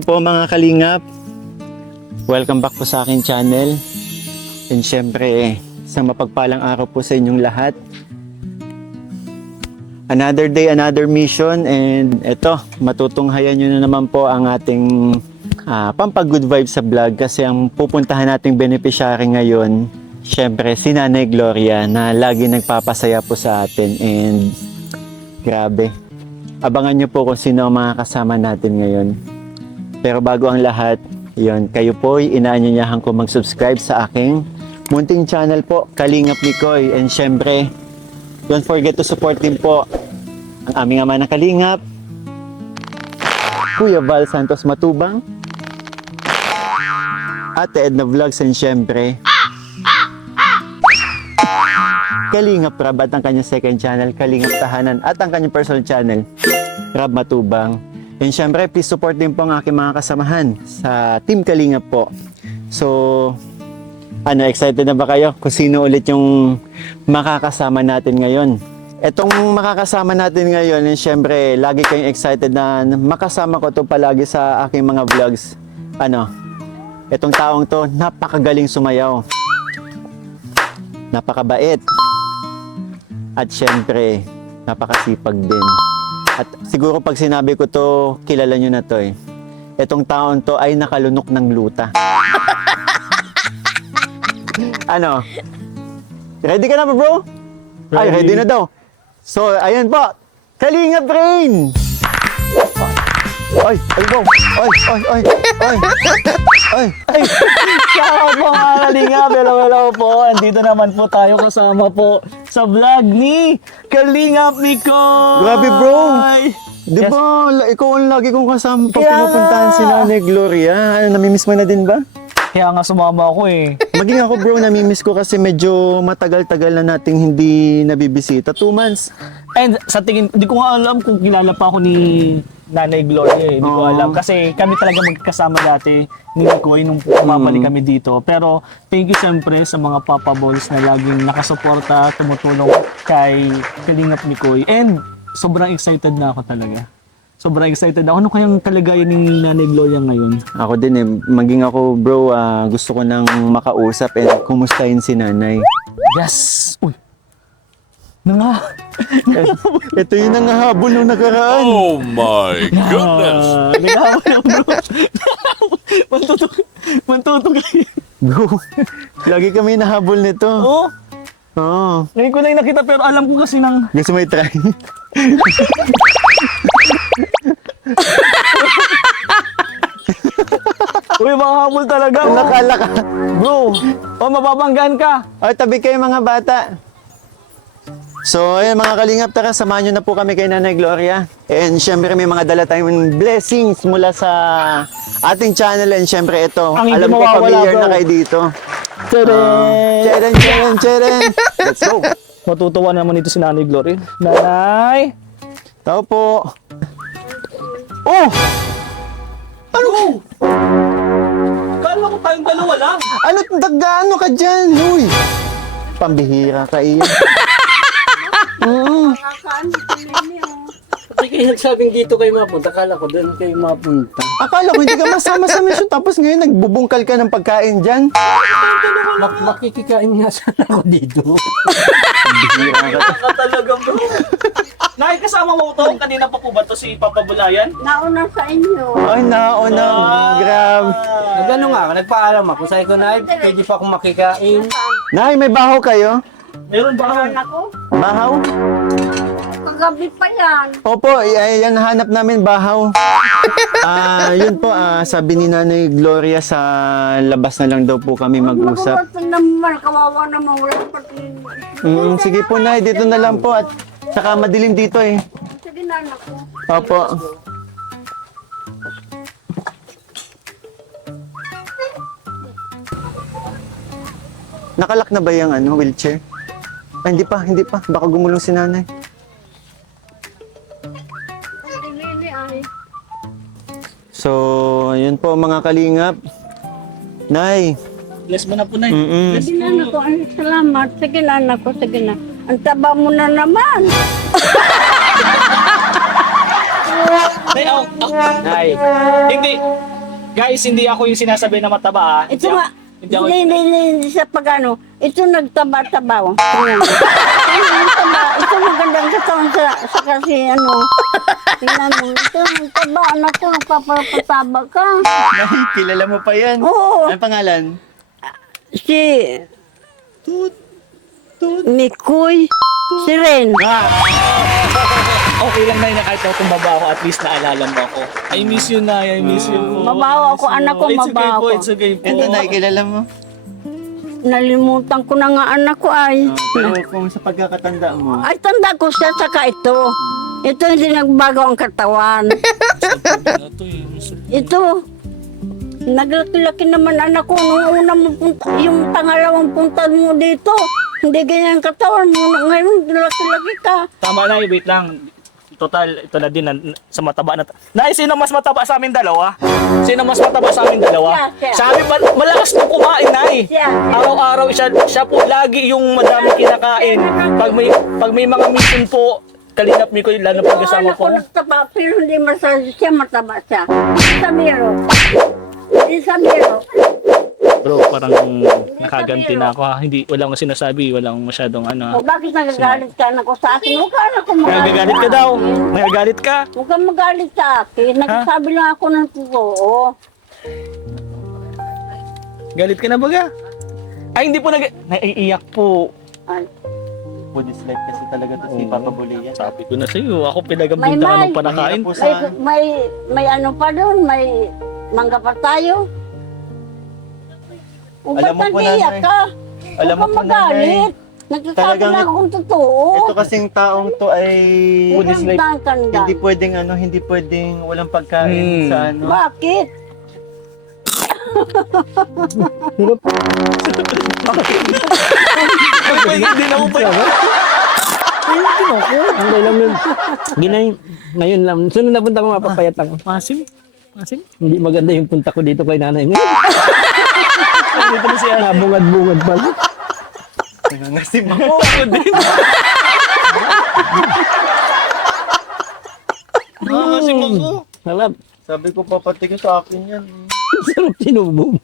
Hello po mga kalingap. Welcome back po sa aking channel. And syempre, sa mapagpalang araw po sa inyong lahat. Another day, another mission. And eto, matutunghayan nyo na naman po ang ating pampag-good vibes sa vlog. Kasi ang pupuntahan nating beneficiary ngayon, syempre si Nanay Gloria na lagi nagpapasaya po sa atin. And grabe, abangan nyo po kung sino ang mga kasama natin ngayon. Pero bago ang lahat, yon, kayo po inaanyayahan ko mag-subscribe sa aking munting channel po, Kalingap Mikoy. And syempre, don't forget to support din po ang aming ama na Kalingap, Kuya Val Santos Matubang, Ate Edna Vlogs, and syempre, Kalingap Rab at ang kanyang second channel, Kalingap Tahanan, at ang kanyang personal channel, Rab Matubang. And syempre, please support din po ang aking mga kasamahan sa Team Kalingap po. So, excited na ba kayo kung sino ulit yung makakasama natin ngayon? Etong makakasama natin ngayon, and syempre, lagi kayong excited na makasama ko to palagi sa aking mga vlogs. Etong taong to, napakagaling sumayaw. Napakabait. At syempre, napakasipag din. At siguro pag sinabi ko to, kilala nyo na to eh. Etong taon to ay nakalunok ng luta. Ready ka na ba, bro? Ready. Ay, ready na daw. So, ayan po. Kalingap Brain! Ay, bro. Ay. Ciao po mga Kalingap. Hello po. Andito naman po tayo kasama po sa vlog ni Kalingap Mikoy. Grabe, bro. Di ba, ikaw ang lagi kong kasama pag pinupuntahan si Nanay Gloria. Namimiss mo na din ba? Kaya nga sumama ako eh. Maging ako, bro, namimiss ko kasi medyo matagal-tagal na nating hindi nabibisita. 2 months. And sa tingin, hindi ko nga alam kung kilala pa ako ni Nanay Gloria eh. Hindi ko alam. Kasi kami talaga magkasama dati ni Mikoy nung pumapalik kami dito. Pero thank you siyempre sa mga Papa Balls na laging nakasuporta, tumutulong kay Kalingap Mikoy. And sobrang excited na ako talaga. Sobrang excited ako. Ano kayang kalagayan ni Nanay Gloria ngayon? Ako din eh. Maging ako, bro, gusto ko nang makausap and kumustahin si Nanay. Yes! Uy! Ito yung nangahabol nung nakaraan. Oh my goodness! Nagawa na bro. Mantutok kayo. Bro, lagi kami nahabol nito. Oo. Oo. Ngayon ko na yung nakita pero alam ko kasi ng... Gusto mo i-try? Uy, mga habol talaga. Nakala ka. Bro, mababanggaan ka. Ay, tabi kayo mga bata. So, ayan mga kalingap, tara, samahan nyo na po kami kay Nanay Gloria. And syempre may mga dala tayong blessings mula sa ating channel. And syempre ito, Ang hindi alam ko mawawala, familiar bro. na kayo dito. Tadaan! Cheren. Let's go. Matutuwa naman ito si Nanay Gloria. Nanay! Tao po. Oh! Ano? Kala ko tayong dalawa lang. Ano tagaano ka dyan? Uy! Pambihira ka iyan. Sabi kayo nagsabing dito kayo mapunta, akala ko doon kayo mapunta. Akala ko hindi ka masama sa mission tapos ngayon nagbubungkal ka ng pagkain dyan. Makikikain nga sana ako dito. Pambihira ka. Talaga bro. Nay, kasama mo to? Kanina pa po ba to si Papa Bulayan? Nauna sa inyo. Ay, nauna. Grabe. Nagano nga ako, nagpaalam ako. Sabi ko na, pwede pa akong makikain. Nay, may bahaw kayo? Meron ba? Saan ako? Bahaw? Kagabi pa yan. Opo, yan hanap namin bahaw. Yun po, sabi ni Nanay Gloria sa labas na lang daw po kami mag-usap. Magulat naman, kawawa naman. Wala pati. Sige po, Nay, dito na lang po at saka madilim dito eh. Sige na, anak ko. Opo. Nakalak na ba yung wheelchair? Ay, hindi pa. Baka gumulong si Nanay. Hindi ay. So, yun po mga kalingap. Nay. Bless mo na po, Nay. Sige na, anak ko. Ay, salamat. Sige na, anak ko. Sige na. Ang taba mo na naman. Nay, Nay. Hindi. Guys, hindi ako yung sinasabi na mataba, ah. Ito nga, Hindi ako... hindi sa pagano, ito nagtaba-taba. Ito magandang katawan sa kasi ano. Tingnan mo, ito nagtaba, anak ko, nagpapataba ka. Nay, kilala mo pa yan. Oo, Anong pangalan? si Mikoy, si Ren. Okay lang na kahit ako tumaba ako, at least naalala mo ako. I miss you, Nay. I miss you. Mabaho ako, anak ko, It's okay mabaho po, ako. it's okay po. Ito, Nay, kilala mo? Nalimutan ko na nga anak ko ay. Pero kung sa pagkakatanda mo, Ay, tanda ko siya, saka ito. Ito hindi nagbago ang katawan. Ito, naglaki-laki naman anak ko. Nung una mo punta, yung pangalawang punta mo dito, hindi ganyan ang katawan mo. Ngayon, laki-laki ka. Tama na, wait lang. Total, ito na din, sa mataba na... Nay, sino mas mataba sa amin dalawa? Sino mas mataba sa amin dalawa? Siya. Sabi, malakas po kumain, Nay. Siya. Araw-araw, siya po lagi yung madami kinakain. Pag may mga mission po, kalingap mi ko, lalo pag kasama Anak po. ko nagtaba, pero hindi masabi siya, mataba siya. Hindi sa biro. Hindi sa biro. Bro, parang nakaganti na ako, ha. Hindi, walang sinasabi, walang masyadong ano. O bakit nagagalit ka anak ko sa akin? Huwag ka anak ko Nagagalit ka daw. Nagagalit ka. Huwag kang magalit sa akin. Nagsasabi lang ako ng totoo. Galit ka na baga? Ay, hindi po naiiyak po. Ay. Buddhist life kasi talaga to si Papa Bulian. Sabi ko na sa iyo, ako May pinagabintangan ng may. panakain. Po May ano pa doon, may mangga pa tayo. Huwag Alam mo ba't po, nag-iyak nanay. ka? Alam mo Huwag po, kang magalit. nanay. Nagsasabi Talagang- lang akong totoo. Ito kasing taong to ay Buddhist life. Tanda. hindi pwedeng walang pagkain sa ano. Bakit? Hindi na ako pa. Ang kailan mo, ginay, ngayon lang, sunod na punta ko mapapayat ako. Masim? Masim? Hindi maganda yung punta ko dito kay nanay ngayon. Dito na siya. Nabungad-bungad pala. Nangangasim ako. Ako din. Masim ako. Sarap. Sabi ko papatikin sa akin yan. Sarap sinubo mo.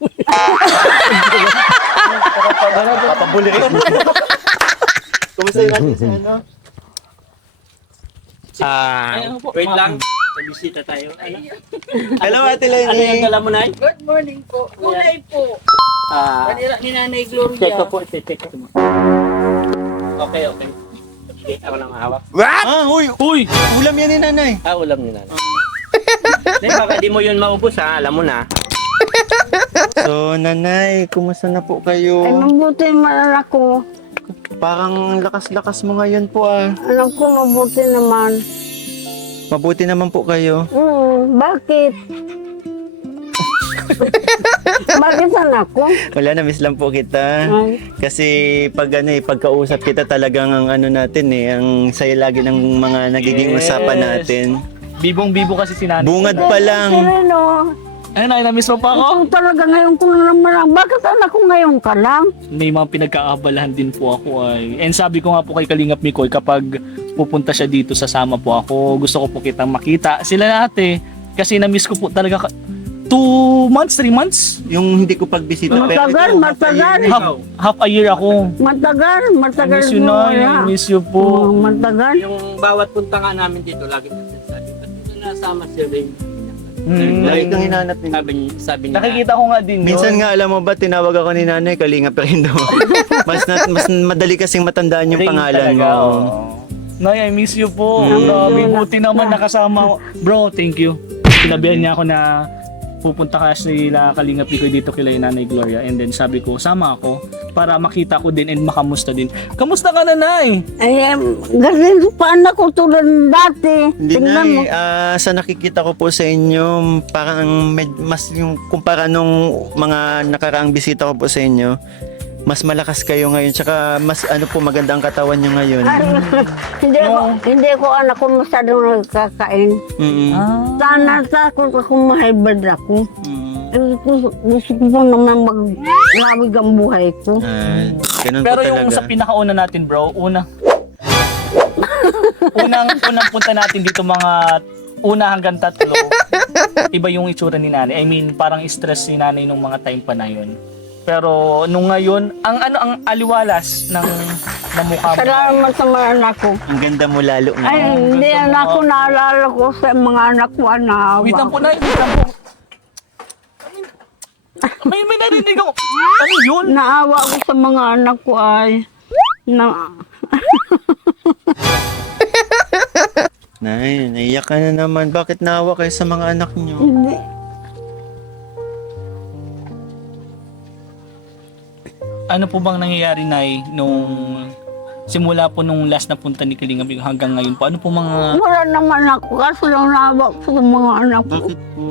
Papa Bulian. Kumusta yung ating si ano? Wait lang. Bisita tayo. Ano? Hello, Ate Ano yung Lenny. dala mo, Nay? Good morning po. Kulay po. Panira ni Nanay Gloria. Check ko po. Check ko. Okay. Okay, ako nang hawak. Uy! Ulam yan ni nanay. Ulam niyo na. Nay, baka di mo yun maubos, ha? Alam mo na. So, nanay, kumusta na po Ay, kayo? mabuti man ako. Parang lakas-lakas mo ngayon po ah. Anak ko, mabuti naman. Mabuti naman po kayo. Bakit? Bakit anak ko? Wala, na-miss lang po kita. Ay, Kasi pagkausap kita talagang ang ano natin ang saya lagi ng mga nagiging Yes. usapan natin. Bibong-bibo kasi si Nanay. Bungad pa lang. Sireno, Ay, Nay, na-miss mo pa ako? ikaw talaga ngayon ko na naman lang. Bakit anak ko ngayon ka lang? May mga pinagkaabalahan din po ako ay. And sabi ko nga po kay Kalingap Mikoy, kapag pupunta siya dito, sasama po ako. Gusto ko po kitang makita. Sila ate, kasi na-miss ko po talaga 2 months, 3 months? Yung hindi ko pagbisita. Matagal, ito, matagal. Half a year ako. Matagal, I matagal miss you, mo Nay. wala. I miss you po. Matagal. Yung bawat punta nga namin dito, lagi nagsasabi. Ba't dito nasama si Ray? Lagi kang hinanap ni Sabi niya. Nakikita ko nga din Minsan yun. nga, alam mo ba, tinawag ako ni nanay, Kalinga pa rin daw. mas madali kasing matandaan yung Ring pangalan talaga, mo. oo. Nay, I miss you po. Grabe, buti naman nakasama ko. Bro, thank you. Sinabihan niya ako na pupunta ka sila Kalingap Mikoy dito kila Nanay Gloria. And then sabi ko, sama ako para makita ko din and makamusta din. Kamusta ka na, Nay? Ay, ganun pa anak ko tulad ng dati. Hindi na Tingnan mo. sa nakikita ko po sa inyo, parang mas yung kumpara nung mga nakaraang bisita ko po sa inyo, mas malakas kayo ngayon, tsaka mas po maganda ang katawan nyo ngayon. Hindi ko anak ko masyadong nagkakain. Mm-mm. Sana takot ako mahibad ako. Mm. Gusto ko po naman maglawig ang buhay ko. Ganun Pero po yung talaga. sa pinakauna natin, bro, unang punta natin dito mga una hanggang 3. iba yung itsura ni nanay. I mean, parang stress si nanay nung mga time pa na yun. Pero nung ngayon, ang aliwalas ng mukha mo. Salamat sa mga anak ko. Ang ganda mo lalo nga. Ay, hindi anak ko naalala ko sa mga anak ko anawa. Wait lang po na, wait lang po. May narinig ako. Ano yun? Naawa ko sa mga anak ko ay Nay, naiyak ka na naman. Bakit naawa kayo sa mga anak niyo? hindi. Ano po bang nangyayari, Nay, nung simula po nung last na punta ni Kalingap hanggang ngayon po? Ano po mga... Wala naman ako kasi lang naawa ko sa mga anak ko. Bakit po?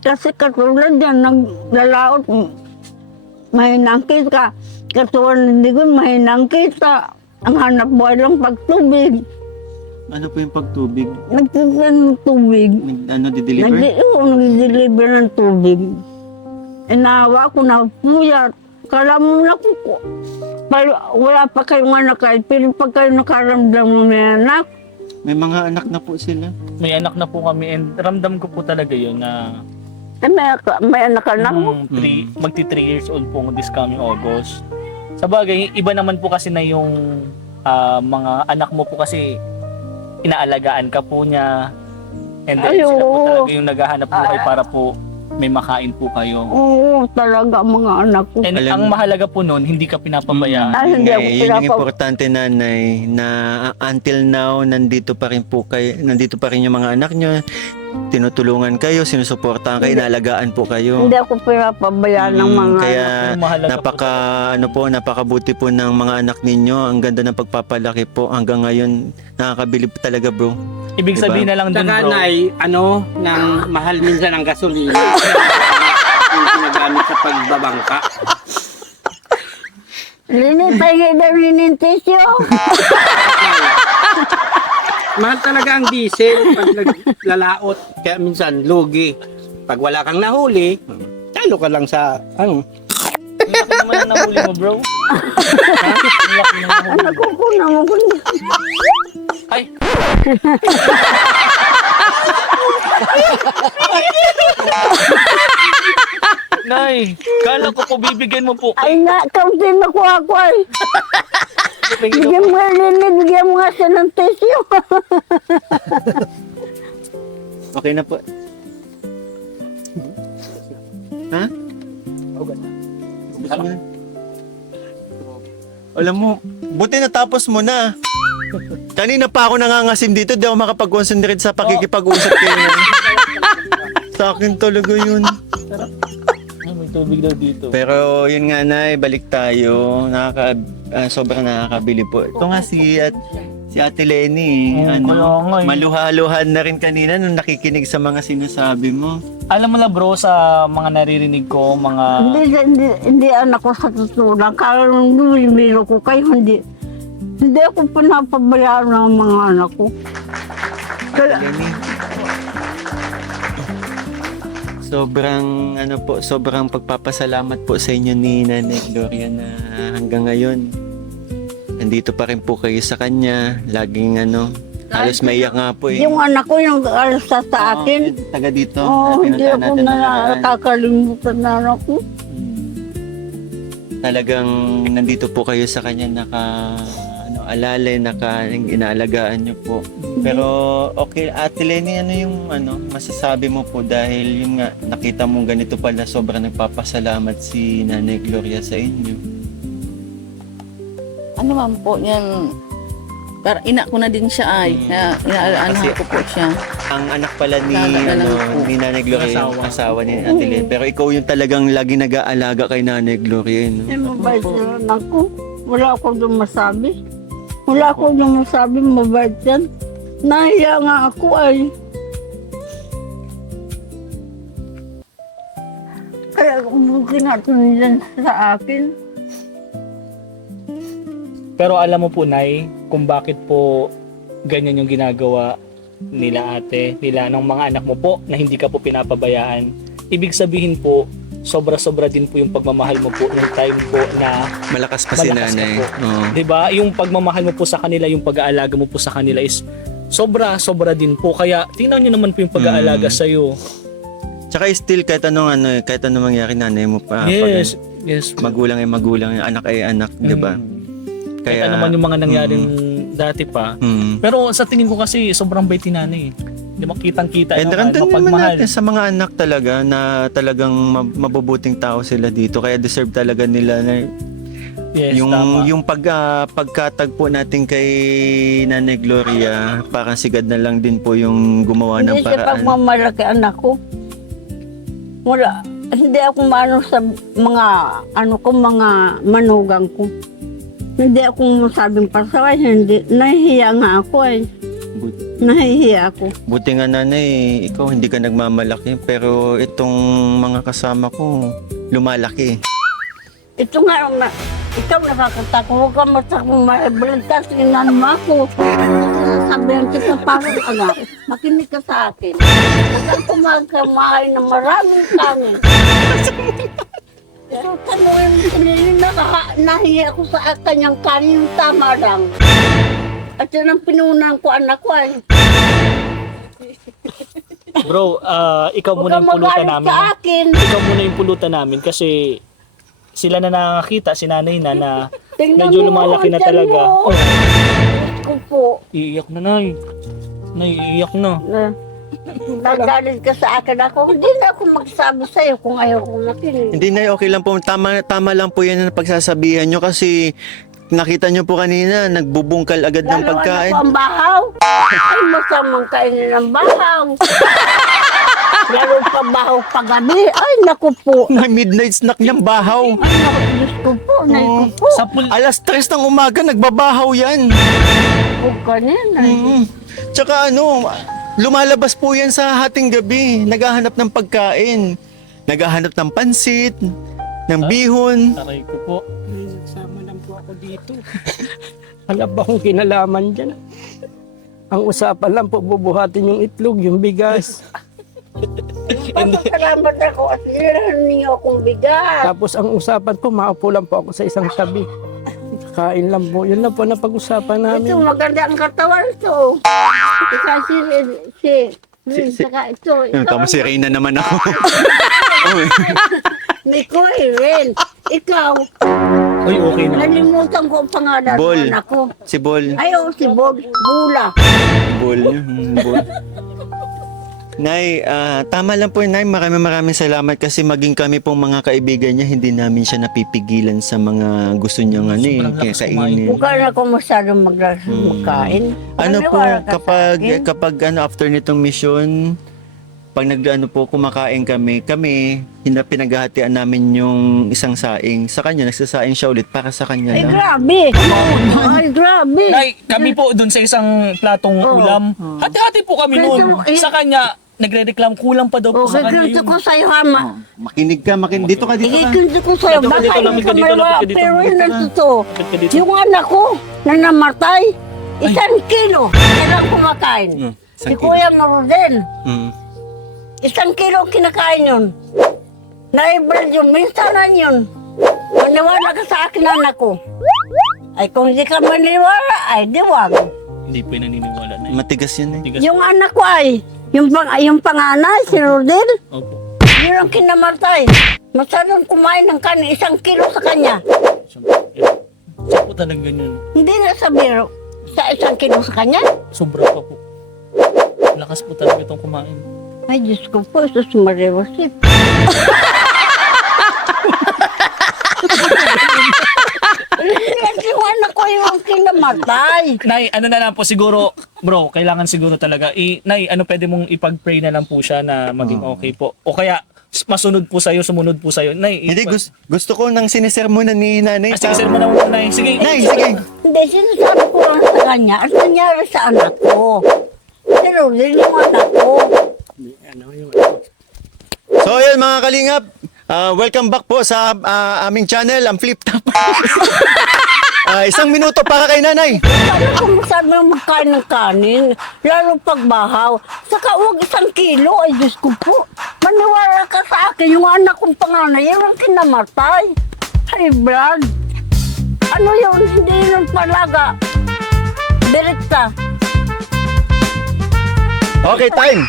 Kasi katulad yan, naglalaot, mahinang kita. Katulad hindi ko, mahinang kita. Ang hanap buhay lang pagtubig. Ano po yung pagtubig? Nagtitin ng tubig. Di-deliver? Nag-deliver ng tubig. Inawa ko na puyat. Kala mo na ko, wala pa kayong anak ay, pero pag kayo nakaramdam ng may anak, May mga anak na po sila. May anak na po kami and ramdam ko po talaga yun na may anak-anak mo. magti 3 years old po this coming August. Sa bagay, iba naman po kasi na yung mga anak mo po kasi inaalagaan ka po niya and then Ay, sila po oo. talaga yung naghahanap buhay para po may makain po kayo. Oo, talaga mga anak ko. And ang mahalaga po nun, hindi ka pinapabayaan. Ay, hindi ako Yun yung pinapa... importante, nanay, na until now, nandito pa rin yung mga anak nyo. Tinutulungan kayo, sinusuportahan kayo, naalagaan po kayo. Hindi ako pinapabayaan ng mga Kaya Yung mahalaga napakabuti po ng mga anak ninyo. Ang ganda ng pagpapalaki po. Hanggang ngayon, nakakabilib talaga, bro. Ibig Diba? sabihin na lang dun, Saka bro. Nay, ng mahal minsan ang gasolina. Yung ginagamit sa pagbabangka. Linipay daw linintisyo. Mahal talaga ang diesel pag naglalaot. Kaya minsan, lugi. Pag wala kang nahuli, talo ka lang sa, Ang laki naman ang nahuli mo, bro. Ang laki ng nahuli mo. Nakukuna mo ko. Ay! Nay, kala ko po bibigyan mo po. Ay na, kaunti na ko ako ay. Bigyan mo nga linig, bigyan mo nga siya ng tisyo. Okay na po. Ha? Gusto mo na? Alam mo, buti natapos mo na. Kanina pa ako nangangasim dito, di ako makapag-concentrate sa pakikipag-usap kayo. Sa akin talaga yun. Ay, may tubig daw dito. Pero yun nga, Nay, balik tayo. Sobrang nakakabili po. Ito nga si Ate Lenny, kaya nga eh. maluha-luhan na rin kanina nung nakikinig sa mga sinasabi mo. Alam mo na, bro, sa mga naririnig ko, mga... Hindi anak ko sa tutulang. Kala nung bumibiro ko kayo, hindi ako pinapabayaan ng mga anak ko. Ate Lenny. Sobrang pagpapasalamat po sa inyo ni Nanay Gloria na hanggang ngayon nandito pa rin po kayo sa kanya. Laging halos maiyak nga po eh. Yung anak ko, yung alsa sa akin. Taga dito. Hindi pinuntahan ako natin nakaraan. nakakalimutan na anak ko. Talagang nandito po kayo sa kanya alalay, inaalagaan niyo po. Pero okay, Ate Lenny, ano yung masasabi mo po dahil yung nga nakita mo ganito pala, sobrang nagpapasalamat si Nanay Gloria sa inyo. Ano man po yan, parang ina ko na din siya ay, inaalaan Kasi- ko po siya. Ang anak pala ni Naalala ko. ni Nanay Gloria, yung asawa ni Ate Lenny. Pero ikaw yung talagang lagi nag-aalaga kay Nanay Gloria, no? Eh, mabait yung anak ko. Wala akong dumasabi. Wala akong dumasabi, mabait yan. Nahiya nga ako ay. Kaya kung kinatuloy sa akin. Pero alam mo po, Nay, kung bakit po ganyan yung ginagawa nila ate, nila ng mga anak mo po na hindi ka po pinapabayaan. Ibig sabihin po, sobra-sobra din po yung pagmamahal mo po ng time po na Malakas pa si malakas ka Nanay. po. Oo. 'Di ba? Yung pagmamahal mo po sa kanila, yung pag-aalaga mo po sa kanila is sobra din po. Kaya tingnan nyo naman po yung pag-aalaga sa'yo. Tsaka still, kahit anong mangyari, nanay mo pa. Yes, yes. Magulang ay magulang, anak ay anak, di ba? Kaya naman yung mga nangyaring dati pa. Pero sa tingin ko kasi, sobrang bait ni nanay. Hindi makitang-kita And naman, random naman mapagmahal. natin sa mga anak talaga na talagang mabubuting tao sila dito. Kaya deserve talaga nila na Yes, tama. yung pagkatagpo natin kay Nanay Gloria, parang sigad na lang din po yung gumawa ng Hindi siya paraan. pagmamalaki anak ko. Wala. Hindi ako maano sa mga, mga manugang ko. Hindi ako masabing pasaway. Hindi. Nahihiya nga ako eh. Nahihiya ako. Buti nga nanay, ikaw hindi ka nagmamalaki, pero itong mga kasama ko, lumalaki. Ito nga, ikaw nakakatakot. Huwag ka matakot ma-ebrand kasi mo ako. Sabihan kita parang anak. Makinig ka sa akin. Huwag kang kumakain ng maraming kanin. Pero tanongin mo kanina, nahiya ako sa kanyang kanin, yung tama lang. At yun ang pinunan ko anak ko ay. Bro, ikaw Huwag muna kang yung pulutan magalit namin. sa akin. Ikaw muna yung pulutan namin kasi sila na nakakita, si nanay na Tingnan medyo mo, lumalaki na andyan talaga. mo. Oh, Ko po. iiyak na nay. Nay, iiyak na. Nagalit ka sa akin ako. Hindi na ako magsabi sa'yo kung ayaw kong makinig. Hindi na, okay lang po. Tama lang po yan na pagsasabihan nyo kasi nakita nyo po kanina, nagbubungkal agad ng Lalo pagkain. ako ang bahaw. Ay, masamang kainin ng bahaw. Lalo pa bahaw pagabi. Ay, naku po. Na midnight snack niyang bahaw. Ay, naku, Diyos ko po. Nay ko po. Sa pul- Alas 3 ng umaga, nagbabahaw yan. Huwag ka niyan. Tsaka lumalabas po yan sa hating gabi. Naghahanap ng pagkain. Naghahanap ng pansit, ng bihon. Aray ko po. Nagsama lang po ako dito. Wala ba akong kinalaman dyan? Ang usapan lang po, bubuhatin yung itlog, yung bigas. Salamat ako at nilhan niyo akong bigas. Tapos ang usapan po, maupo lang po ako sa isang tabi. Kain lang po. Yun lang po na pag-usapan namin. Ito, maganda ang katawan ito. Ika saka ito. Tama si Reyna naman ako. Miko, Ren. Ikaw, Uy, okay na. nalimutan ko ang pangalan Bol. ng anak ko. Si Bol. Ay, si Bob. Bula. Bol. Bol. Nay, tama lang po Nay. Maraming salamat kasi maging kami pong mga kaibigan niya, hindi namin siya napipigilan sa mga gusto niyang Sobrang lakas kainin. Huwag ka na ako masyadong magkain. Ano po, Maniwala ka sa akin. kapag after nitong mission, pag kumakain kami, pinaghahatian namin yung isang saing. Sa kanya, nagsasaing siya ulit para sa kanya Ay, lang. grabe. Ay, grabe. Nay, kami po doon sa isang platong ulam. Hati-hati po kami noon. Pero, Sa kanya, nagre-reklam kulang pa daw po Okay, sa kanya ganito yun. ko sa'yo, Hama. Makinig ka. Dito ka. Ikikinto ko sa'yo. Dito, Baka dito, hindi lamig ka ka dito, malawa. lapit ka dito. Pero yun ang totoo. Lapit ka dito. Yung anak ko na namatay, 1 kilo. Kailang kumakain. Si isang kilo. Kuya Marudel, Mm. 1 kilo ang kinakain yun. Naibral yun. Minsanan yun. Maniwala ka sa akin, anak ko. Ay, kung hindi ka maniwala, ay diwag. Hindi po yung naniniwala na. Matigas yan eh. Tigas. Yung anak ko ay, yung panganay, si Rodel, Opo. yun ang kinamatay. Masyadong kumain ng kanin, 1 kilo sa kanya. Siya po talaga yun. Hindi na sa biro, sa 1 kilo sa kanya. Sobra pa po. Lakas po talaga itong kumain. Ay, Diyos ko po, ito sumarewasip. Kasi yung anak ko yung kinamatay. Nay, ano na lang po siguro, bro, kailangan siguro talaga. Nay, ano pwede mong ipag-pray na lang po siya na maging okay po. O kaya, masunod po sa'yo, sumunod po sa'yo. Nay, Hindi, gusto ko nang sinisermonan ni nanay. Sige, sir mo na muna, Nay. Sige. Nay, sige. Hindi, sinasabi ko lang sa kanya, ang nangyari sa anak ko. Pero din yung anak ko. So yun mga kalingap, welcome back po sa aming channel, ang Flip Top. 1 minuto para kay nanay. Paano kung masabi mo magkain ng kanin, lalo pagbahaw, saka huwag 1 kilo, ay Diyos ko po. Maniwala ka sa akin, yung anak kong panganay, yun ang kinamatay. Ay, Brad. Ano yun, hindi yun palaga. Direkta. Okay, time.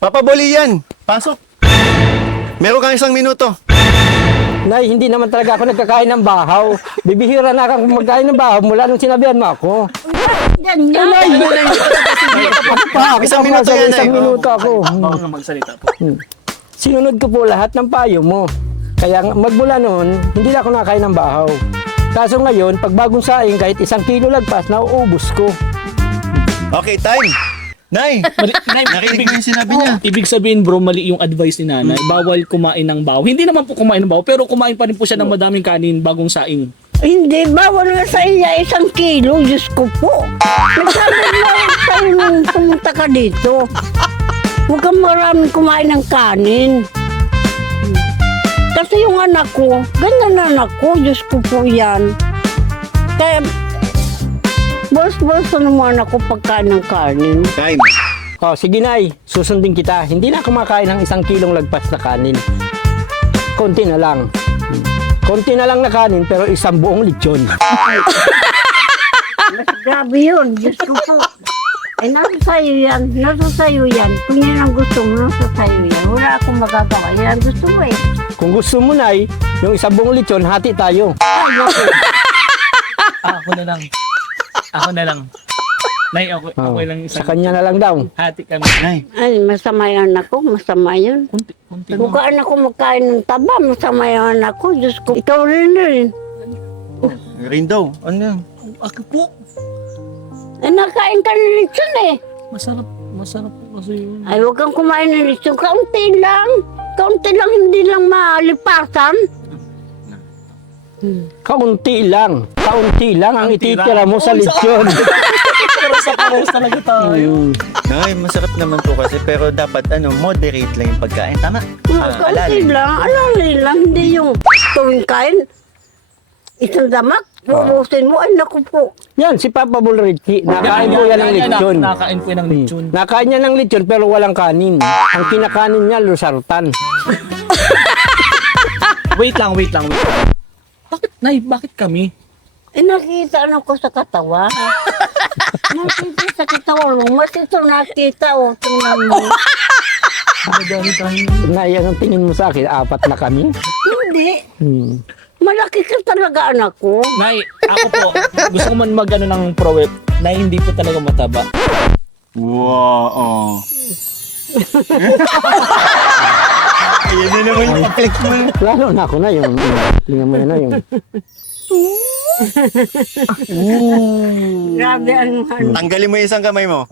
Papa Boli yan. Pasok. Meron kang 1 minuto. Nay, hindi naman talaga ako nagkakain ng bahaw. Bibihira na akong magkain ng bahaw mula nung sinabihan mo ako. Yan yan. Pa, Isang isang minuto yan, isang Nay. minuto ako. Ako nga magsalita po. Sinunod ko po lahat ng payo mo. Kaya magmula noon, hindi na ako nakain ng bahaw. Kaso ngayon, pag bagong saing, kahit 1 kilo lagpas, nauubos ko. Okay, time. Nay, narinig mo yung sinabi niya. Ibig sabihin bro, mali yung advice ni nanay. Bawal kumain ng bahaw. Hindi naman po kumain ng bahaw, pero kumain pa rin po siya ng madaming kanin bagong saing. Hindi, bawal nga sa iya 1 kilo. Diyos ko po. Nagsabi mo sa'yo nung pumunta ka dito. Huwag kang maraming kumain ng kanin. Kasi yung anak ko, ganyan na anak ko. Diyos ko po yan. Kaya, bolos-bolos na mga anak ko pagkain ng kanin. Time. Oh, sige Nay, susundin kita. Hindi na kumakain ng 1 kilong lagpas na kanin. Konti na lang. Konti na lang na kanin, pero 1 buong lechon. Grabe yun. Diyos ko po. Eh, nasa sa'yo yan. Nasa sa'yo yan. Kung yan ang gusto mo, nasa sa'yo yan. Wala akong magagawa. Yan ang gusto mo eh. Kung gusto mo Nay, yung 1 buong lechon, hati tayo. Ako na lang. Ako na lang. Nay, ako Oh, lang sa isang kanya na lang daw. hati kami. Nay. Ay, masama yung anak ko. Masama yun. Kunti Kung ka anak ko magkain ng taba, masama yung anak ko. Diyos ko. Ikaw rin. Rin daw. Ano yan? Ako po. Eh, nakain ka ng lechon eh. Masarap po kasi yun. Ay, huwag kang kumain ng lechon. Kaunti lang. Kaunti lang, hindi lang malipasan. Kaunti lang. Kaunti lang ang Kaunti ititira lang. mo sa Oh, lechon. Pero sa paros talaga tayo. Nay, masarap naman po kasi pero dapat moderate lang yung pagkain. Tama? Kaunti Alalim. lang. Alalay lang. Hindi yung tuwing kain. Isang damak. Bubusin mo. Ay, naku po. Yan, si Papa Bulrichi. Nakain po yan ng lechon. Nakain po yan ng lechon. Nakain niya ng lechon pero walang kanin. Ang kinakanin niya, lusartan. Wait lang. Bakit, Nay, bakit kami? Eh, nakita ko sa katawa. Nakita sa katawa mo. Matito nakita. O, tingnan mo. Na yan ang tingin mo sa akin, 4 na kami. Hindi. Hmm. Malaki ka talaga, anak ko. Nay, ako po, gusto ko man mag-ano ng pro-web. Nay, hindi po talaga mataba. Wow. Ayan na naman yung flex mo. Lalo na ako na yung, tingnan mo na yung, Grabe ang ano. Tanggalin mo yung isang kamay mo.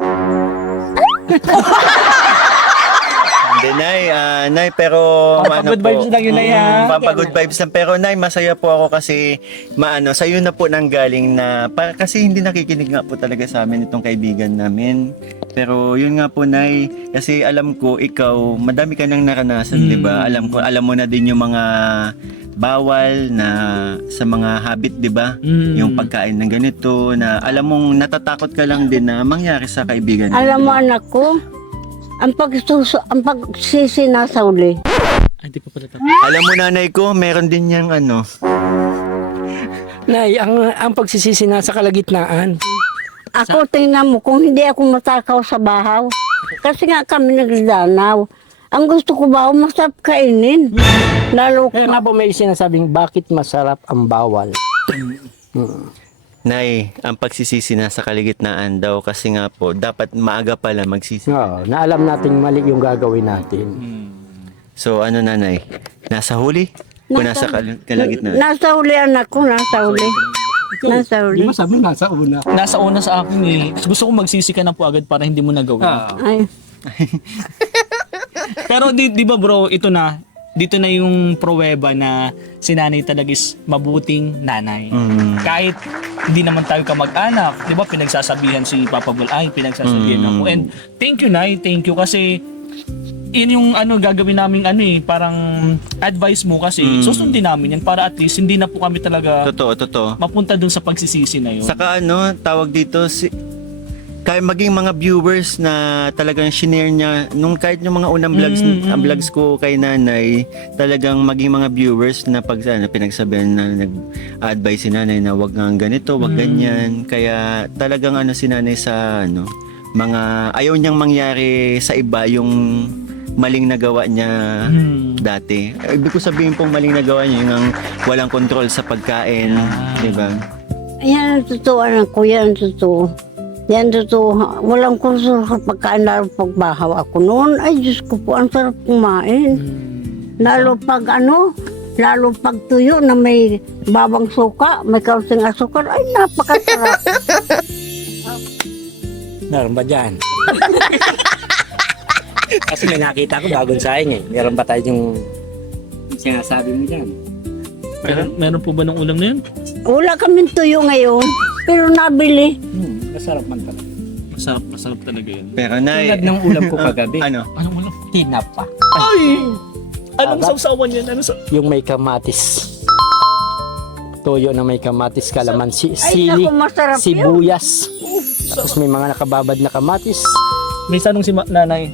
Hindi, Nay, pero Pampag-good vibes lang yun, Nay, ha? Pampag-good vibes lang. Pero Nay, masaya po ako kasi sa'yo na po nanggaling na, kasi hindi nakikinig nga po talaga sa amin itong kaibigan namin. Pero yun nga po, Nay, kasi alam ko, ikaw, madami ka nang naranasan, di ba? Alam mo na din yung mga bawal na sa mga habit, di ba? Yung pagkain ng ganito, na alam mong natatakot ka lang din na mangyari sa kaibigan mo. Alam mo, anak ko, ang pagsisi nasa uli. Ay, di pa pala tapos. Alam mo, nanay ko, meron din niyang Nay, ang pagsisisi nasa kalagitnaan. Ako, tingnan mo, kung hindi ako matakaw sa bahaw, kasi nga kami nagdanaw. Ang gusto ko ba, masarap kainin. Lalo Kaya nga po may sinasabing, bakit masarap ang bawal? Nay, ang pagsisisi nasa kaligitnaan daw kasi nga po, dapat maaga pala magsisi. Oo, na alam nating mali yung gagawin natin. So nanay, nasa huli? O nasa kalagitnaan? nasa uli, anak ko, nasa uli. Nasa uli. sabi nasa una? Nasa una sa akin eh. Gusto ko magsisi ka na po agad para hindi mo nagawin. Ay, Pero di ba bro, dito na yung pruweba na si nanay talaga is mabuting nanay. Kahit hindi naman tayo kamag-anak, di ba pinagsasabihan si Papa Bol, pinagsasabihan ako. And thank you, Nay, thank you kasi yun yung gagawin namin parang advice mo kasi susundin namin yan para at least hindi na po kami talaga Totoo. mapunta dun sa pagsisisi na yun. Saka tawag dito, kaya maging mga viewers na talagang shinare niya nung kahit yung mga unang vlogs ko kay nanay, talagang maging mga viewers na pinagsabihan na nag-advise si nanay na wag nga ganito, wag ganyan. Kaya talagang si nanay sa ayaw niyang mangyari sa iba yung maling nagawa niya dati. Ibig ko sabihin pong maling nagawa niya yung ang walang control sa pagkain, di ba? Yan ang totoo, anak ko. Yan ang totoo. Yan ang totoo. Walang kurso sa pagkain, lalo pagbahaw ako noon. Ay, Diyos ko po, ang sarap kumain. Lalo pag lalo pag tuyo na may babang suka, may kaunting asukar, ay, napakasarap. Meron ba dyan? Kasi may nakita ko bagong saing eh. Meron ba tayo yung sinasabi mo dyan? Meron po ba ng ulam na yun? Wala kaming tuyo ngayon, pero nabili. Masarap man talaga. Masarap talaga yun. Pero Nay, Tulad ng ulam ko kagabi. ano? Anong ulam? Tinapa. Ay! Anong sausawan yan? Yung may kamatis. Toyo na may kamatis, kalamansi, Ay, sili, naku, masarap yun. sibuyas. Tapos may mga nakababad na kamatis. May tanong si nanay,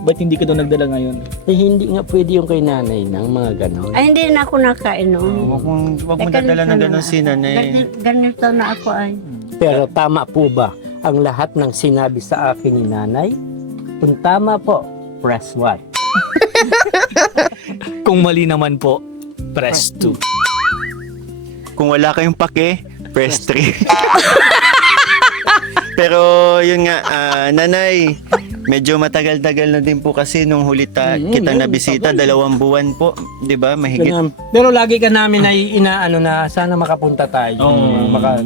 ba't hindi ka daw nagdala ngayon? Eh, hindi nga pwede yung kay nanay ng mga ganon. Ay, hindi na ako nakain noon. Huwag mo dadala ng ganun si Nanay. Ganito na ako ay. Pero tama po ba ang lahat ng sinabi sa akin ni nanay? Kung tama po, press 1. Kung mali naman po, press 2. Kung wala kayong pake, press 3. Pero yun nga, Nanay, medyo matagal-tagal na din po kasi nung huli kitang nabisita, 2 buwan po, 'di ba? Mahigit. Ganun. Pero lagi ka namin ay inaano na sana makapunta tayo.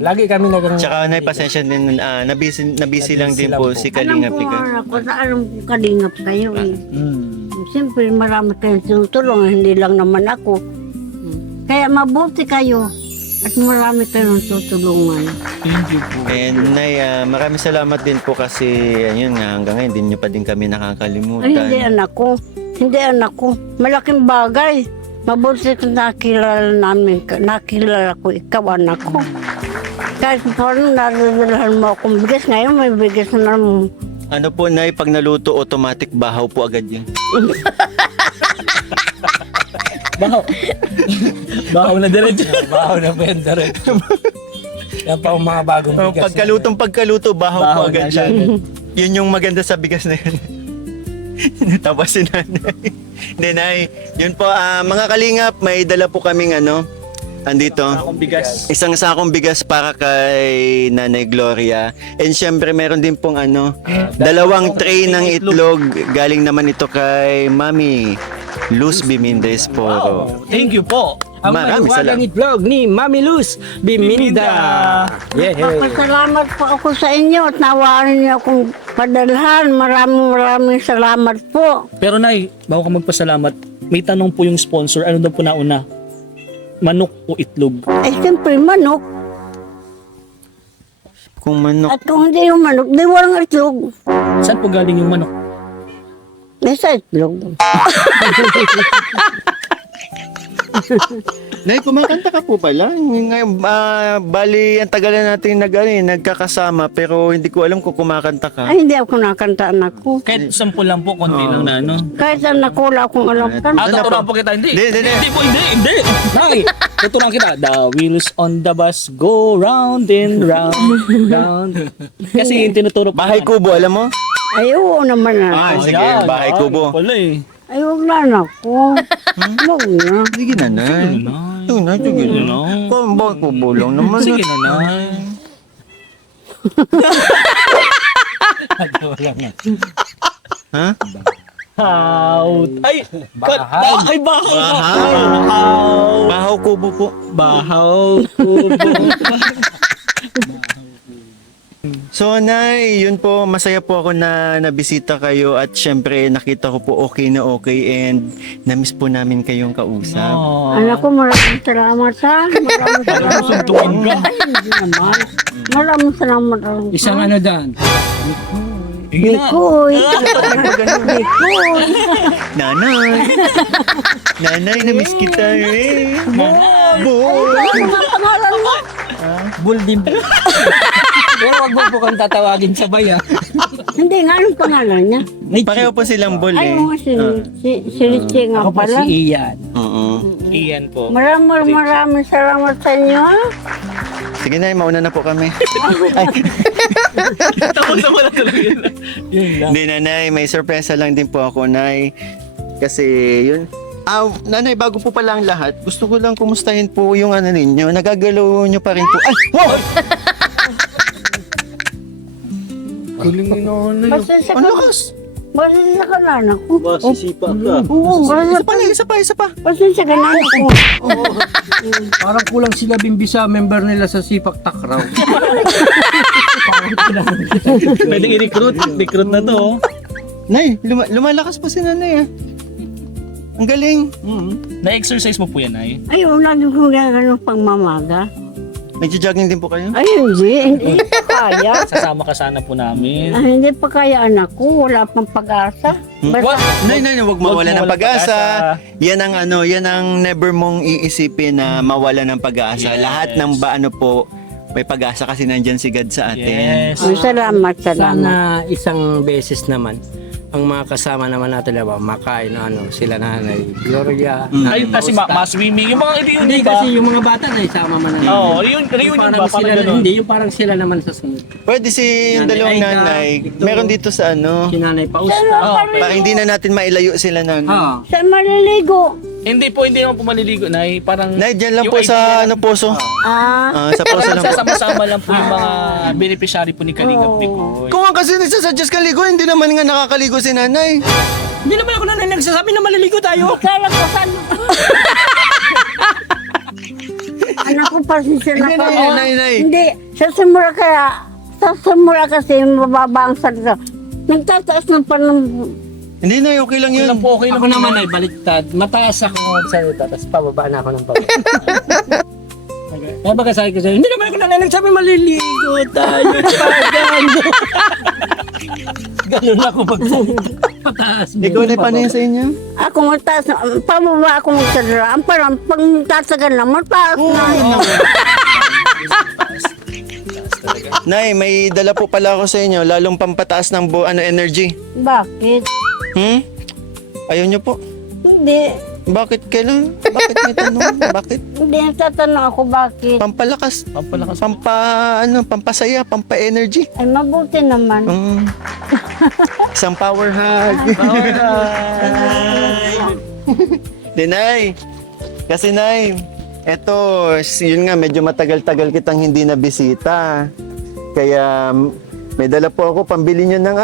Lagi kami Tsaka Nay, pasensya din, nabisi lang din po si Kalingap. Alam ko, alam ko kalingap kayo eh. Siyempre, marami kayong tinutulong, hindi lang naman ako. Kaya mabuti kayo at marami kayong tutulungan. Thank you po. And Nay, maraming salamat din po kasi ayun nga, hanggang ngayon din niyo pa din kami Ay, nakakalimutan. hindi anak ko. Hindi anak ko. Malaking bagay. Mabuti kung nakilala ko ikaw, anak ko. Kahit paano nadadalahan mo akong bigas, ngayon may bigas na mo. Ano po Nay, pag naluto, automatic bahaw po agad yun. Bahaw na diretso. Bahaw na benda rin. Yan pa ang mga bagong bigas. Pagkaluto, bahaw po Bahaw agad na siya. yun. Yun yung maganda sa bigas na yun. Natawa si Nanay. Hindi, Nay. Yun po, mga kalingap, may dala po kaming andito. Akong bigas. Isang sakong bigas para kay Nanay Gloria. And syempre, meron din pong 2 tray ng itlog. Galing naman ito kay Mami Luz Bimindez Poro. Thank you po. Ang Maraming maliwagang itlog ni Mami Luz Biminda. Yeah. Papasalamat po ako sa inyo at nawaan niyo akong padalhan. Maraming salamat po. Pero Nay, bago ka magpasalamat, may tanong po yung sponsor. Ano daw po nauna? Manok o itlog? Ay, siyempre, manok. Kung manok, At kung hindi yung manok, di walang itlog. Saan po galing yung manok? Nasa itlog. Nay, kumakanta ka po pala. Ngayon, bali, ang tagal na natin nagkakasama, pero hindi ko alam kung kumakanta ka. Ay, hindi ako nakanta, anak ko. Kahit sample lang po, konti lang na ano. Kahit anak ko, wala akong alam kan. Tuturuan po kita. Hindi. Hindi. Hindi po, hindi. Nay, tuturuan kita. The wheels on the bus go round and round. Kasi yung tinuturo po. Bahay Kubo, alam mo? Ay, oo naman na. Sige, Bahay Kubo. Wala eh. Ay, huwag na, anak ko. Huwag na. Sige na, Nay. Sige na, sige na. Kung Bahay Kubo lang naman. Sige na, Nay. Ha? How? Ay! Bahaw. Ay, bahaw! Bahaw Kubo po. Bahaw! Kubo. So, Nay, yun po, masaya po ako na nabisita kayo at syempre nakita ko po okay na okay and namiss po namin kayong kausap. Anak ko, maraming salamat ha. Maraming salamat. Suntukin ka. Ay, hindi naman. Maraming salamat. Isang ano dan? Bikoy. Bikoy. Nanay! Nanay, namiss kita eh. Ano nga pangalan mo? Buldim. Pero wag mo po kang tatawagin sabay ah. Hindi nga, anong pangalan niya? Pareho po silang bol Ay, eh. mga si Richie nga Ako po pala. si Ian. Oo. Iyan po. Maraming salamat sa inyo ha. Sige na, mauna na po kami. Ay, Tapos naman na talaga yun. Yun lang. Hindi, nanay, may sorpresa lang din po ako, nay. Kasi yun. Nanay, bago po pala ang lahat, gusto ko lang kumustahin po yung ano ninyo. Nagagalaw nyo pa rin po. Ay! Wow! Galing ni nanay. Pasensya Ang ka. lakas! Pasensya ka na, anak ko. Masisipa ka. Oo, Isa pa. pasensya ka na, anak ko. Parang kulang sila Bimbisa, member nila sa Sipak Takraw. Pwede i-recruit. Recruit na to. Oh. Nay, lumalakas pa si nanay ah. Ang galing. Na-exercise mo po yan, ay? Ay, wala din kong gano'n pang mamaga. Nagja-jogging din po kayo? Ay, hindi pa kaya. Sasama ka sana po namin. Ay, hindi pa kaya, anak ko. Wala pang pag-asa. What? Nay, huwag mawala ng mawala pag-asa. pag-asa. Yan ang never mong iisipin na mawala ng pag-asa. Yes. Lahat ng po, may pag-asa kasi nandyan si God sa atin. Yes. Ay, salamat. Sana isang beses naman ang mga kasama naman natin diba, makain sila nanay Gloria. Ay, kasi ma-swimming. Yung mga reunion Hindi ba? kasi yung mga bata na isama man natin. Oo, reunion Yung ba? parang sila, Parang ganun. hindi, yung parang sila naman sa sunod. Pwede si yung Nanay dalawang Aida, nanay. ito. Meron dito sa Si Nanay Pausta. Okay. para hindi na natin mailayo sila na. Ah, Saan maliligo? Hindi naman po maliligo, Nay. Parang... Nay, dyan lang yung po sa idea- poso. Sa poso Parang lang po. sasama-sama lang po yung mga beneficiary po ni Kalingap Picoy. Kung nga kasi nagsasuggest ka ligo, hindi naman nga nakakaligo si nanay. hindi naman ako nanay nagsasabi na maliligo tayo. Kala ko saan. Anak ko, pasensya na Hindi, ka. nay. Hindi, sa simula kasi mababa ang salita. Nagtataas ng panang... Hindi na, okay lang yun. Yun lang po, okay lang Ako po. naman ay baliktad. Mataas ako ng salita, tapos pababa na ako ng pababa. Kaya baga sabi ko sa'yo, hindi naman ako nanay nagsabi maliligo tayo. Pagan. Ganun ako magsalita. Mataas. Ikaw na paano yun sa inyo? Ako mataas, pababa ako magsalita. Ang parang pag tatagal na, mataas na. Nay, may dala po pala ako sa inyo, lalong pampataas ng energy. Bakit? Ayaw nyo po. Hindi. Bakit kailan? Bakit may tanong? Bakit? Hindi, nagtatanong ako bakit. Pampalakas. Pampalakas. Pampasaya, pampa-energy. Ay, mabuti naman. Isang power hug. Di, Nay. Kasi, Nay, eto, yun nga, medyo matagal-tagal kitang hindi nabisita. Kaya, may dala po ako, pambili nyo ng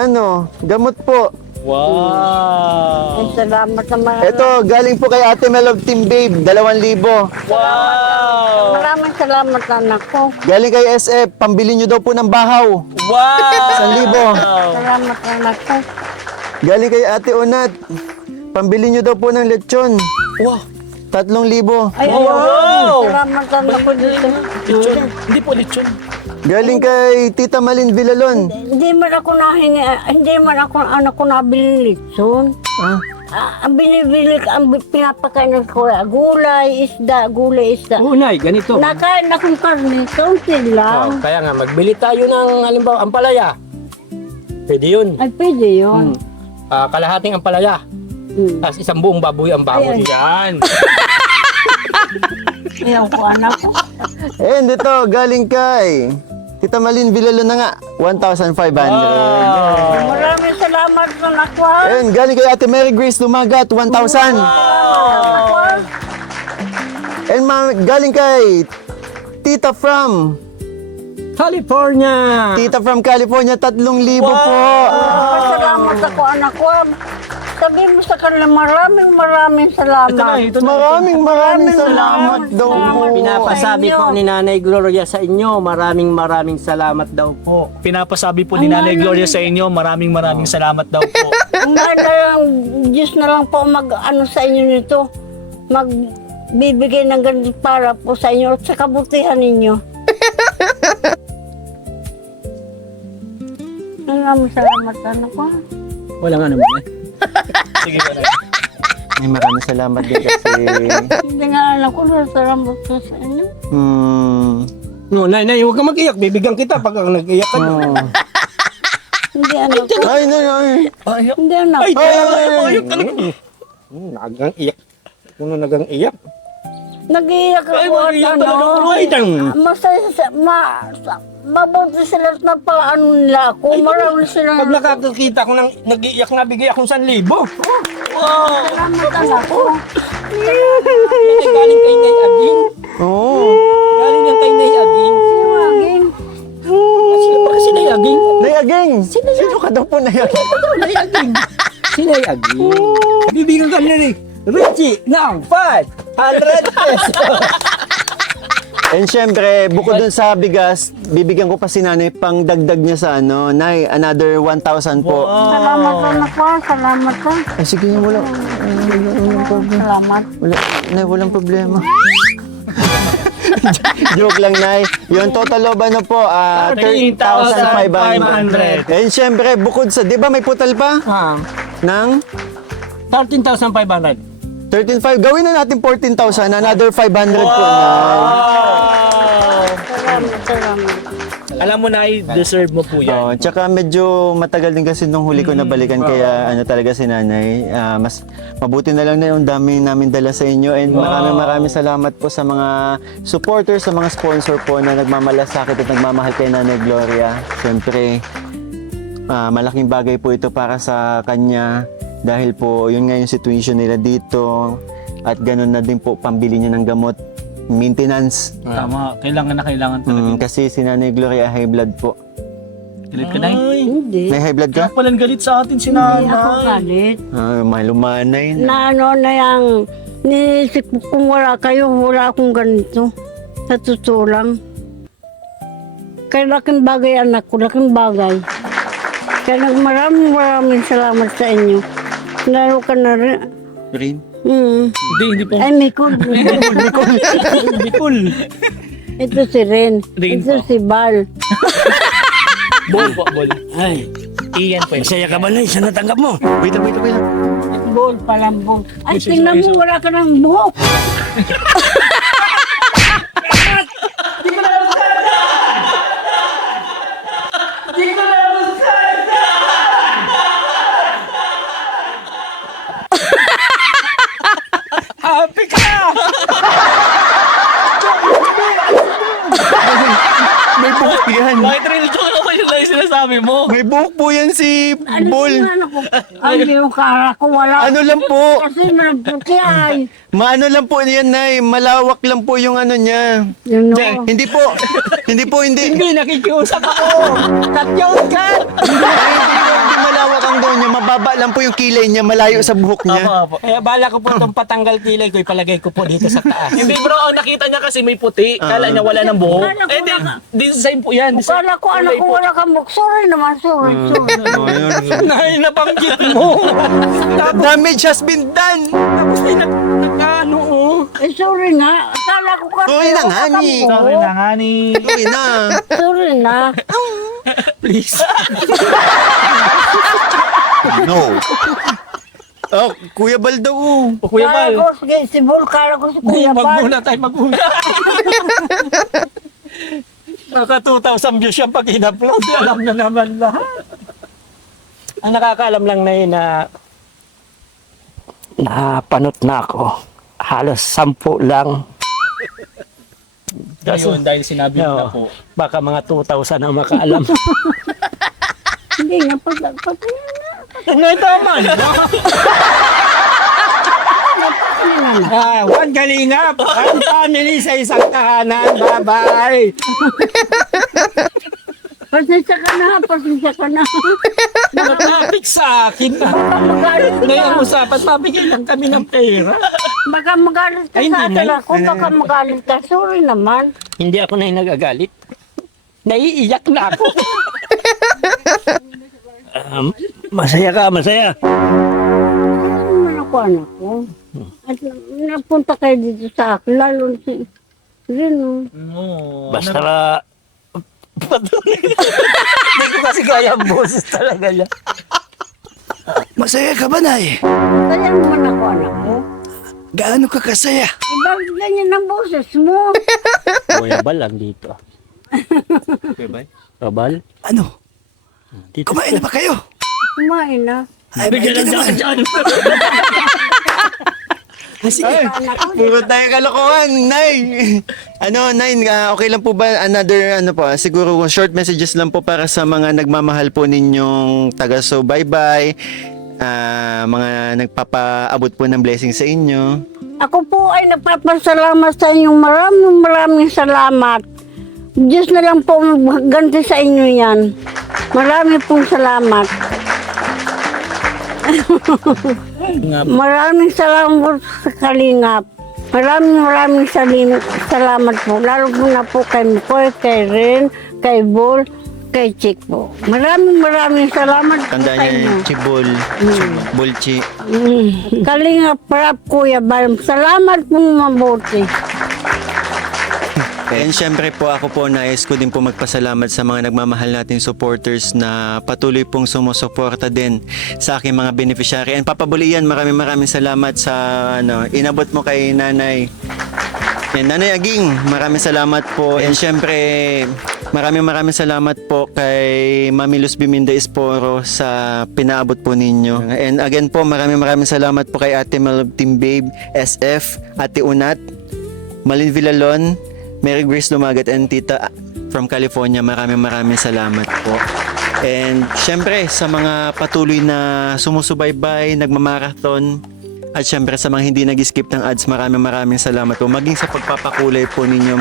gamot po. Wow! Ay, salamat naman. Eto, galing po kay Ate Mel of Team Babe, 2,000. Wow! Maraming salamat, anak ko. Galing kay SF, pambili nyo daw po ng bahaw, Wow! 1,000. Salamat, anak ko. Galing kay Ate Unat, pambili nyo daw po ng lechon. Wow! 3,000. Ay, Wow! salamat, anak ko dito. Lechon. Hindi po lechon. Galing kay Tita Malin Villalon. Hindi man ako nahingi, hindi man ako anak ko nabili litson. Ang binibili, ang pinapakain ko, gulay, isda. Oo, nay, ganito. Nakain akong karne, kaunti lang. Kaya nga, magbili tayo ng, halimbawa, ampalaya. Pwede yun. Ay, pwede yun. Kalahating ampalaya. Tapos isang buong baboy ang bawal. Yan. Ayaw ko, anak ko. And ito, galing kay Tita Malin Villalon na nga, 1,500. Maraming salamat, anak ko. ha? And galing kay Ate Mary Grace Lumagat, 1,000. And galing kay Tita from California! California, 3,000 po. Salamat ako, anak ko. Sabi mo sa kanila, maraming salamat. Ito na. Maraming salamat daw po. Pinapasabi po ni Nanay Gloria sa inyo, maraming salamat daw po. Pinapasabi po ni Nanay Gloria sa inyo, maraming salamat daw po. Ang lang, Diyos na lang po mag-ano sa inyo nito. Magbibigay ng ganito para po sa inyo at sa kabutihan ninyo. Maraming salamat, anak ko. Wala nga naman eh. Sige po, Nay. Ay, maraming salamat din kasi. Hindi nga anak ko, salamat po sa inyo. No, nay, huwag kang mag-iyak. Bibigyan kita pag nag-iyak ka. Hindi anak ko. Ay. Hindi anak ko. Nagang iyak. Kung nagang iyak. Nag-iiyak ako at ano. Ay, dang. Masaya mabuti sila na paano nila ako. Marami sila. Pag nakakakita ko ng nag-iiyak na, bigay akong 1,000. Salamat ako. Yan ay galing kay Nay Aging. Oo. Galing yan kay Nay Aging. Siwagin. Sino ba kasi Nay Aging? Nayaging! Sino ka daw po nayaging? Nay Aging. Si Nay Aging. Bibigyan ka nila ni Richie ng 500 pesos. And syempre, bukod dun sa bigas, bibigyan ko pa si nanay pang dagdag niya sa ano. Nay, another 1,000 po. Salamat anak ko. Salamat ko. Ay, sige, walang problem. Salamat. Nay, walang problema. Joke lang, Nay. Yung total of ano po, 13,500. And syempre, bukod sa, di ba may putal pa? Ng 13,500. 13,500. Gawin na natin 14,000. Another 500 po, Nay. Salamat. Alam mo na, deserve mo po yan. Oh, tsaka medyo matagal din kasi nung huli ko nabalikan kaya ano talaga si nanay. Mas mabuti na lang na yung dami namin dala sa inyo and maraming salamat po sa mga supporters, sa mga sponsor po na nagmamalasakit at nagmamahal kay Nanay Gloria. Siyempre, malaking bagay po ito para sa kanya dahil po yun nga yung situation nila dito at ganun na din po pambili niya ng gamot, maintenance. Tama, kailangan na kailangan talaga. Kasi si Nanay Gloria high blood po. Galit ka na Hindi. May high blood ka? Palang galit sa atin si Hindi ako nanay. galit. Malumanay na. Na ano na yung niisip ko kung wala kayo, wala akong ganito. Sa totoo lang. Kaya laking bagay anak ko, laking bagay. Kaya maraming salamat sa inyo. Lalo ka na rin. Rin? Hindi po. Ay, Mikul. Bicol. Ito si Ren. Ren Ito po. si Bal. Bol po, bol. Ay, Iyan po. masaya ka ba na sa natanggap mo? Wait lang. Bol, palang bol. Ay, tingnan mo, wala ka ng buhok. Happy ka! May buhok yan. Bakit rin ito ako yung lang sinasabi mo? May buhok po yan si Ano Bol. tingnan ako? Ay, yung kara ko wala. Ano lang po? Kasi nagputi ay. Maano lang po yan, Nay. Malawak lang po yung ano niya. Yun o. Hindi po. Hindi. Hindi, nakikiusap ako. Cut yung cut! Hindi malawak ang daw niya. Mababa lang po yung kilay niya. Malayo sa buhok niya. Tama po. Kaya bala ko po itong patanggal kilay ko, ipalagay ko po dito sa taas. Hindi bro, ang nakita niya kasi may puti. Kala niya wala ng buhok. Kala ko Eh di, design po yan. Design. Kala ko anak ko wala kang buhok. Sorry naman, sorry. Nay, nabanggit mo. Damage has been done. Tapos ay nagkano oh. Eh, sorry nga. Kala ko kasi Sorry na wala nga, kang ni. buhok. Sorry na nga ni. Sorry na. Sorry na. Please. No. Oh, Kuya Bal daw. Kuya Kala Bal. ko, sige, si Bol, kala ko si Kuya Wag Bal. muna tayo mag-una. Naka 2,000 views yung pag in-upload. Alam na naman lahat. Ang nakakaalam lang na yun na napanot na ako. Halos 10 lang. Ngayon, dahil sinabi mo na po. Baka mga 2,000 ang makaalam. Hindi nga, pati na. Ngayon naman. One kalingap. One family sa isang tahanan. Bye-bye. Pasensya ka na, pasensya ka na. Nakatapik sa akin na. Magalit ka. Ngayon usapan, mabigyan lang kami ng pera. Baka magalit ka Ay, sa hindi, atin Nay. ako. Baka magalit ka. Sorry naman. Hindi ako na yung nagagalit. Naiiyak na ako. Masaya ka, masaya. Ano naman ako, anak ko? At napunta kayo dito sa akin. Lalo si Rino. Basta hindi ko kasi kaya ang boses talaga niya. Masaya ka ba, Nay? Kaya naman ako, anak ko. Gaano ka kasaya? Eh, bakit ganyan ang boses mo? Kuya Bal, andito. Kuya Bal? Bal? Ano? Dito. Kumain na ba kayo? Kumain na. Ay, maigi naman. Puro tayo kalokohan, Nay. Ano, Nay, okay lang po ba another, siguro short messages lang po para sa mga nagmamahal po ninyong taga-subaybay, mga nagpapaabot po ng blessing sa inyo. Ako po ay nagpapasalamat sa inyong maraming salamat. Diyos na lang po magganti sa inyo yan. Marami pong salamat. Maraming salamat sa Kalingap. Maraming salamat po. Lalo po na po kay Mikoy, kay Ren, kay Bol, kay Chick po. Maraming salamat po Tandaan sa niya inyo. yung Chibol, Bulchi. Kalingap, Prap, Kuya Balam. Salamat po mabuti. And syempre po ako po nais ko din po magpasalamat sa mga nagmamahal nating supporters na patuloy pong sumusuporta din sa aking mga beneficiary. And Papa Bulian, maraming salamat sa inabot mo kay Nanay. And Nanay Aging, maraming salamat po. And syempre, maraming salamat po kay Mami Luz Biminda Esporo sa pinaabot po ninyo. And again po, maraming salamat po kay Ate Malab Team Babe, SF, Ate Unat, Malin Villalon, Mary Grace Lumagat, and Tita from California. Maraming salamat po. And syempre sa mga patuloy na sumusubaybay, nagmamarathon, at syempre sa mga hindi nag-skip ng ads, maraming salamat po. Maging sa pagpapakulay po ninyo,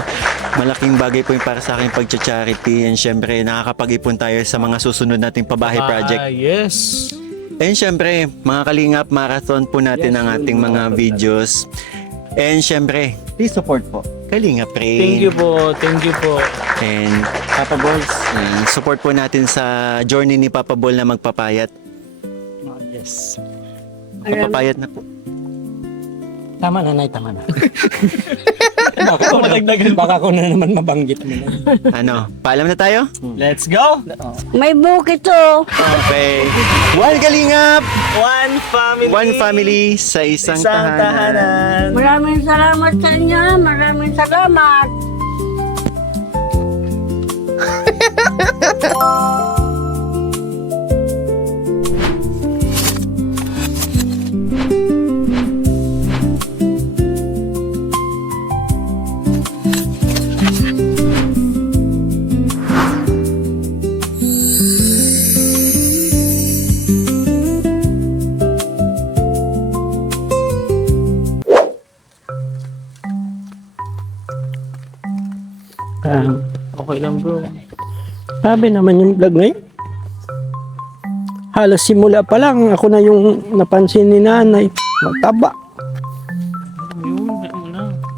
malaking bagay po yung para sa aking pagcha-charity. And syempre nakakapag-ipon tayo sa mga susunod nating pabahay project. Yes. And syempre, mga Kalingap, marathon po natin ang ating mga videos. And syempre, please support po Kalingap rin. Thank you po. Thank you po. And Papa Balls, support po natin sa journey ni Papa Ball na magpapayat. Yes. Magpapayat na po. Tama na, Nay, tama na. Baka ko na naman mabanggit mo na. Paalam na tayo? Let's go. May bukit to. Okay. One Kalingap, One family. one family sa isang tahanan. Maraming salamat sa inyo. Maraming salamat. Okay lang bro. Sabi naman yung vlog na yun. Halos simula pa lang, ako na yung napansin ni Nanay. Mataba.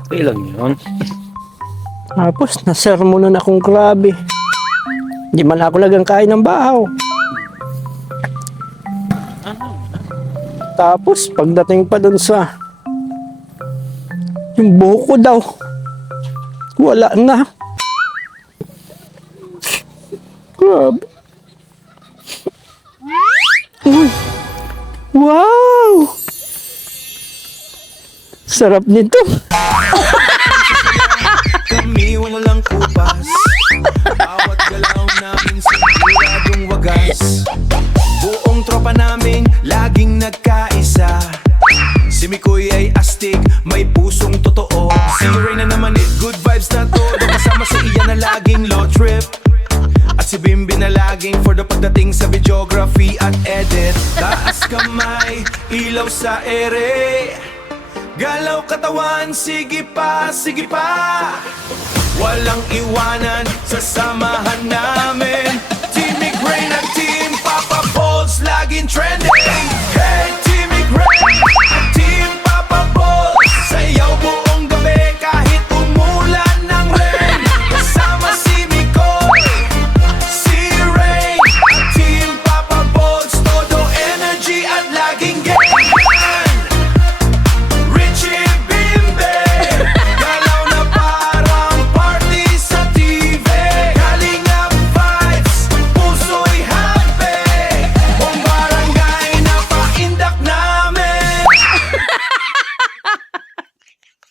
Okay lang yun. Tapos, nasermonan akong grabe. Hindi man ako lagang kain ng bahaw. Tapos, pagdating pa dun sa yung buhok ko daw, wala na. Grabe. Uy. Wow! Sarap nito. Kami walang kupas. Bawat galaw namin siguradong wagas. Buong tropa namin laging nagkaisa. Si Mikoy ay astig, may pusong totoo. Si Reyna naman good vibes na todo. Kasama si Ian na laging low trip. At si Bimbi na laging for the pagdating sa videography at edit. Taas kamay, ilaw sa ere. Galaw katawan, sige pa, sige pa. Walang iwanan sa samahan namin. Team Migray na team, Papa Balls laging trending.